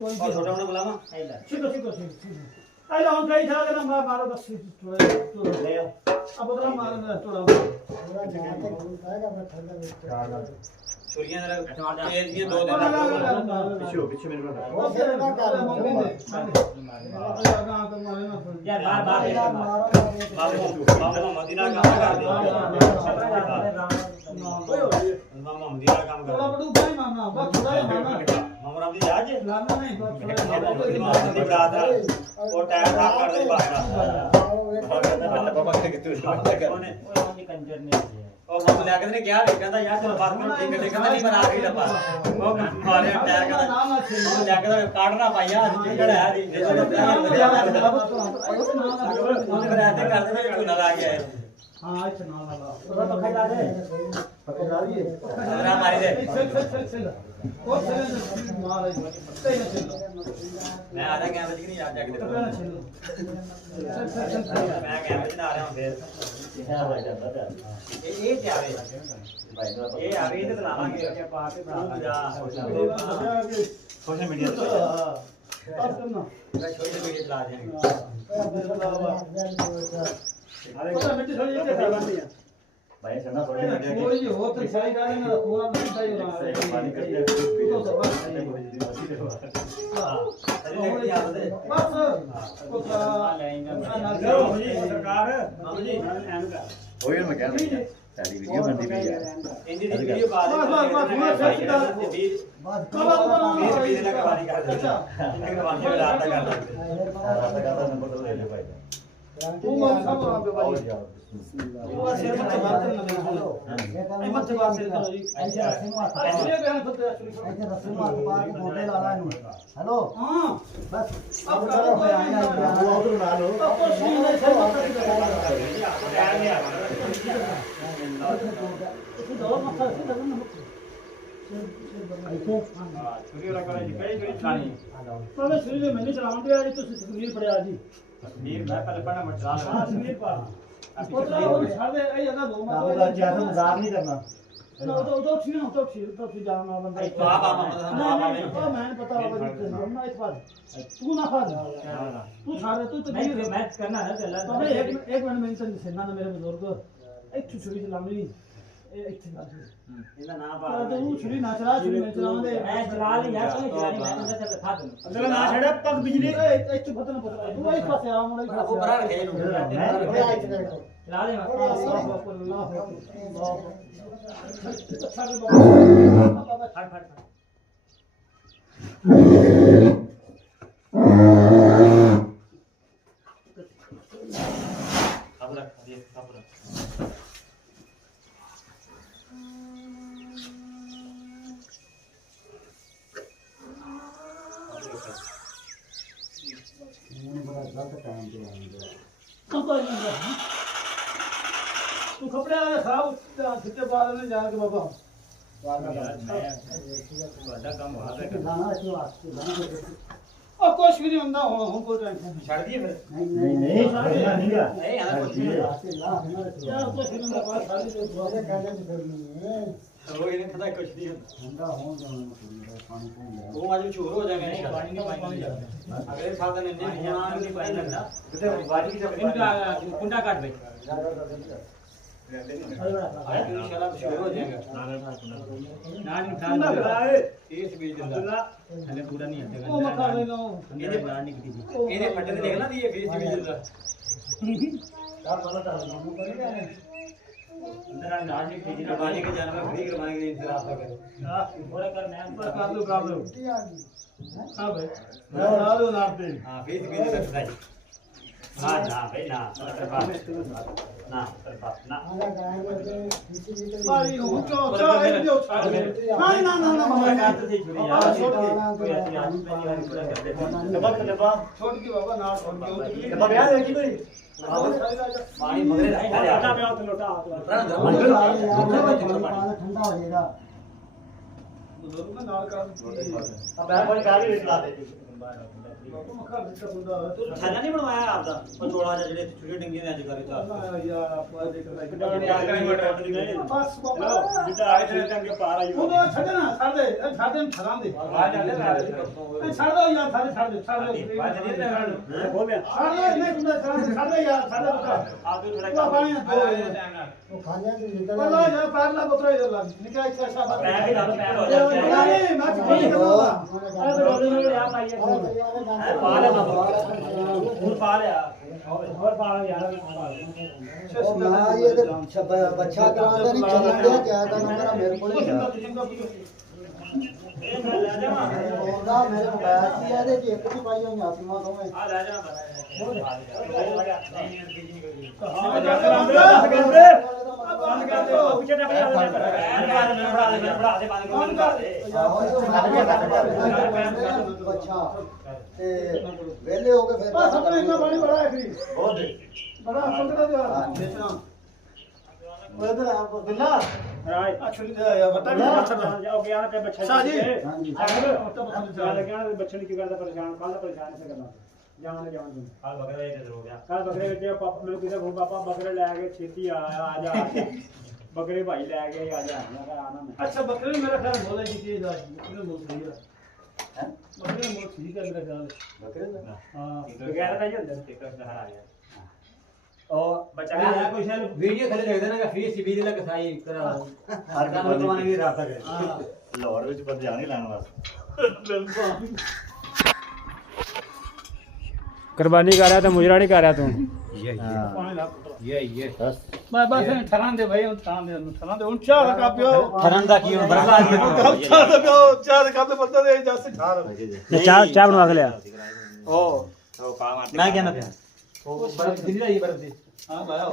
कोई और छोटा मोटा बुलावा ठीक आई लाऊं कई था ना मैं मारो बस थोड़ा थोड़ा ले अब बदला मारो ना थोड़ा छुरियां जरा तेज की दो दिन पीछे मेरे को यार बाबा मदीना काम कर दे मामा मदीना काम कर थोड़ा बड़ू भाई मामा बस थोड़ा मामा मामा राम जी आज लाना नहीं बस थोड़ा और टायर साफ कर दे बाहर बाबा के तू ओने कंजर ने और मामा ले आके ने क्या कहता यार चलो बात में ठीक है कहता नहीं बना रही डब्बा वो मारे टायर का नाम ले आके काटना पाया जेड़ा है दी ओने बनाते कर दे तू ना आ गया हां अच्छा नाम वाला थोड़ा पकड़ दे पकड़ रही है जरा मारी दे चल और चल मार सही ना चल मैं आधा कैमरे की नहीं याद जाके देखो मैं कैमरे से आ रहा हूं फिर ये क्या है ये आ रही है तो लावांगे क्या पा के सोशल मीडिया पे अब करना सोशल मीडिया चला देंगे अरे मिट्टी थोड़ी ये करनी है भाई सना सोशल मीडिया थोड़ी जी हो तो सही डाले ना पूरा नहीं चाहिए ना पानी करते तो सब बस सरकार मामा जी ओए मैं कह रहा हूं तेरी वीडियो बनती भी है इंदी दी वीडियो पा दे बीस दिन कहानी कर दे इनके कहानी में रात तक कर दे रात का नंबर तो ले ले भाई तू मन सब वहां पे भाई और यार वो सिर मत बात करना नहीं मत बात से करो जी अच्छा ऐसे बयान करते हैं ऐसे रस्म मार के बोले ला रहा है हेलो हां बस अब चलो कोई आया वो और ला लो अब तो सुन ले सब मत कर इसको दो मत कर इसको लगन मत छुरी वाला करे कई कई चलानी तो मैं सुनिए मैंने चलाऊंगा आज तो सुनील पड़े आज ही नीर मैं पहले पढ़ना मत चला हां सुनील पा पोतरा वो छाड़ दे ए जगह दो मत ज्यादा मजाक नहीं करना ना तो ठीक ना तो ठीक जाना बंदा तो आप नहीं मैंने पता होगा हम इस बार तू ना खा तू छाड़ तू तो नहीं मैच करना है चला तो एक मिनट मेंशन सेना ना मेरे बुजुर्ग एक छुरी चलानी एक इनका नाम पा तो तू छुरी ना चला छुरी मैं चलाऊंगा मैं चला ली यार तो चलानी मैं तो जैसे था तुम अगर ना छड़ा पग बिजली एक तो पता ना पता तू इस पास आ मोड़ वो बरा रखे चला ले अल्लाह फट फट अब रख ये अब रख तू कपड़े आ खाओ कितने बार में जाके बाबा और कुछ भी नहीं होता हम कोई टेंशन छाड़ दिए फिर नहीं नहीं नहीं यार कुछ नहीं यार कुछ नहीं होता बात खाली तो दुआरे कहने की करनी है वो इन्हें पता कुछ नहीं होता ठंडा हो जाना पानी पी ले वो आज चूर हो जाएगा नहीं पानी नहीं पानी अगले साल तो नहीं यहाँ नहीं पानी लगता कितने बाजी की जब कुंडा काट भाई आया तो इंशाल्लाह शुरू हो जाएगा ना नहीं खान लग रहा है 30 बीज दिंदा हले पूरा नहीं आतेगा वो मत कर लेना इन्हें ना नहीं किसी इन्हें फटे से देखना ये 20 बीज दिंदा आप वाला डाल दो करेगा अंदर नाज की बीज ना बाजी के जानवर फ्री करवाने के लिए इंतजार करें हां पूरा कर मैं कर लो हां भाई मैं उड़ा दो ना पे हां 20 बीज का सही हां ना भाई ना ना भाई हो तो एक भी उठा ले ना मामा काट से छुरी यार छोड़ के कोई ऐसी आदमी पहली बार पूरा कर देते दबा छोड़ के बाबा ना छोड़ के दबा याद है कि कोई पानी मगरे नहीं खा लोटा पे हाथ लोटा हाथ ठंडा हो जाएगा बुजुर्ग में नाल कर अब मैं कोई गाड़ी चला दे ਥੈਲਾ ਨਹੀਂ ਬਣਵਾਇਆ ਆਪਦਾ ਉਹ ਚੋਲਾ ਜਿਹਾ ਜਿਹੜੇ ਛੋਟੇ ਡੰਗੇ ਨੇ ਅੱਜ ਕਰੇ ਚਾਰ ਯਾਰ ਆਪਾਂ ਦੇਖ ਲੈ ਬਸ ਜਿੱਦਾਂ ਆਏ ਤੇ ਟੰਗੇ ਪਾਰ ਆਈ ਉਹ ਛੱਡਣਾ ਛੱਡ ਦੇ ਨੂੰ ਛੱਡਾਂ ਦੇ ਆ ਜਾਂਦੇ ਛੱਡ ਦੋ ਯਾਰ ਛੱਡ ਦੇ ਛੱਡ ਦੇ ਹੋ ਗਿਆ ਛੱਡ ਦੇ ਨਹੀਂ ਹੁੰਦਾ ਛੱਡ ਦੇ ਯਾਰ ਛੱਡ ਦੇ ਆਪ ਵੀ ਥੋੜਾ ਪਾਣੀ ਉਹ ਖਾਣਿਆ ਤੇ ਨਿਕਲ ਬੋਲੋ ਯਾਰ ਪਾਰਲਾ ਪੁੱਤਰਾ ਇਧਰ ਲਾ ਨਿਕਾ ਇੱਥੇ ਸ਼ਾਬਾਸ਼ ਪੈਰ ਵੀ ਲਾ ਦੋ ਪੈਰ ਹੋ ਜਾ ਨਹੀਂ ਮੈਂ ਕੀ ਕਰਦਾ ਆ ਤੇ ਬੋਲੋ ਨੇ ਆ ਪਾਈਏ ਪਾ ਲੈ ਬਾਬਾ ਹੁਣ ਪਾ ਲਿਆ ਹੋਰ ਪਾ ਲੈ ਯਾਰ ਨਾ ਇਹ ਤੇ ਬੱਚਾ ਕਰਾਉਂਦਾ ਨਹੀਂ ਚੱਲਣ ਦਿਆ ਜ਼ਿਆਦਾ ਨੰਬਰ ਮੇਰੇ ਕੋਲ ਹੀ ਉਹਦਾ ਮੇਰੇ ਮੋਬਾਈਲ ਸੀ ਇਹਦੇ ਚ ਇੱਕ ਚ ਪਾਈ ਹੋਈਆਂ ਸੀਮਾਂ ਦੋਵੇਂ ਆ ਲੈ ਜਾ ਬੰਦ ਕਰ ਦੇ ਪਿੱਛੇ ਟੱਪ ਜਾ ਬਣਾ ਦੇ ਬੰਦ ਕਰ ਦੇ ਬੱਚਾ ਤੇ ਵਿਹਲੇ ਹੋ ਕੇ ਫਿਰ ਸਪਨਾ ਇੰਨਾ ਪਾਣੀ ਬੜਾ ਹੈ ਖਰੀ ਬਹੁਤ ਬੜਾ ਸੰਗੜਾ ਦੇ ਉਹਦਾ ਆਪ ਬਿੱਲਾ ਰਾਜ ਅਛਲੀ ਦਾ ਯਾ ਵਟਾ ਵੀ ਮੱਛਰ ਜਾਓ ਗਿਆ ਤੇ ਬੱਚਾ ਹਾਂਜੀ ਜਾ ਲੱਗਿਆ ਨਾ ਬੱਚੇ ਨੂੰ ਕੀ ਕਰਦਾ ਪਰੇਸ਼ਾਨ ਕੱਲ ਦਾ ਪਰੇਸ਼ਾਨ ਇਸੇ ਕਰਨਾ ਜਾਣ ਦੂੰ ਕੱਲ ਬਗਰੇ ਇਹ ਹੋ ਗਿਆ ਕੱਲ ਬੱਕਰੇ ਵਿੱਚ ਪਾਪਾ ਮੈਨੂੰ ਕਿਹਾ ਹੁਣ ਪਾਪਾ ਬੱਕਰੇ ਲੈ ਕੇ ਛੇਤੀ ਆ ਜਾ ਬੱਕਰੇ ਭਾਈ ਲੈ ਕੇ ਆ ਜਾ ਮੈਂ ਕਿਹਾ ਆਣਾ ਮੈਂ ਅੱਛਾ ਬੱਕਰੇ ਮੇਰਾ ਖਿਆਲ ਬੋਲੇ ਜੀ ਕੀ ਦਾ ਬੱਕਰੇ ਬੋਲ ਸਹੀ ਹੈ ਬੱਕਰੇ ਬੋਲ ਠੀਕ ਹੈ ਮੇਰਾ ਖਿਆਲ ਬੱਕਰੇ ਦਾ ਹਾਂ ਬਗੈਰ ਤਾਂ ਹੀ ਹੁੰਦਾ ਟਿਕਟ ਦਾ ਆ ਗਿਆ ਉਹ ਬੱਚਾ ਕਹਿੰਦਾ ਕੋਈ ਸ਼ਾਇਦ ਵੀਡੀਓ ਥੱਲੇ ਲਿਖ ਦੇਣਾ ਕਿ ਫੀਸ ਵੀ ਦੇ ਕਸਾਈ ਕਰਾ ਹਰ ਕੰਮ ਤੋਂ ਵੀ ਰਾਸਤਾ ਕਰੇ ਲਾਹੌਰ ਵਿੱਚ ਬੰਦੇ ਆਣੇ ਲੈਣ ਵਾਸਤੇ ਕੁਰਬਾਨੀ ਕਰ ਰਿਹਾ ਤਾਂ ਮੁਜਰਾ ਨਹੀਂ ਕਰ ਰਿਹਾ ਤੂੰ ਮੈਂ ਬਸ ਠਰਾਂ ਦੇ ਭਾਈ ਹੁਣ ਠਰਾਂ ਦੇ ਹੁਣ ਚਾਹ ਦਾ ਕਾਪਿਓ ਠਰਨ ਦਾ ਕੀ ਹੁਣ ਬਰਲਾ ਚਾਹ ਦਾ ਪਿਓ ਚਾਹ ਦਾ ਕਾਪੇ ਪੱਤਾ ਦੇ ਜੱਸ ਚਾਹ ਬਣਵਾ ਕੇ ਲਿਆ ਉਹ ਮੈਂ ਕਹਿੰਦਾ ਪਿਆ ਉਹ ਬਰਫ ਦਿੱਲੀ ਦਾ ਹੀ ਬਰਫ ਦੀ ਹਾਂ ਲਾਇਆ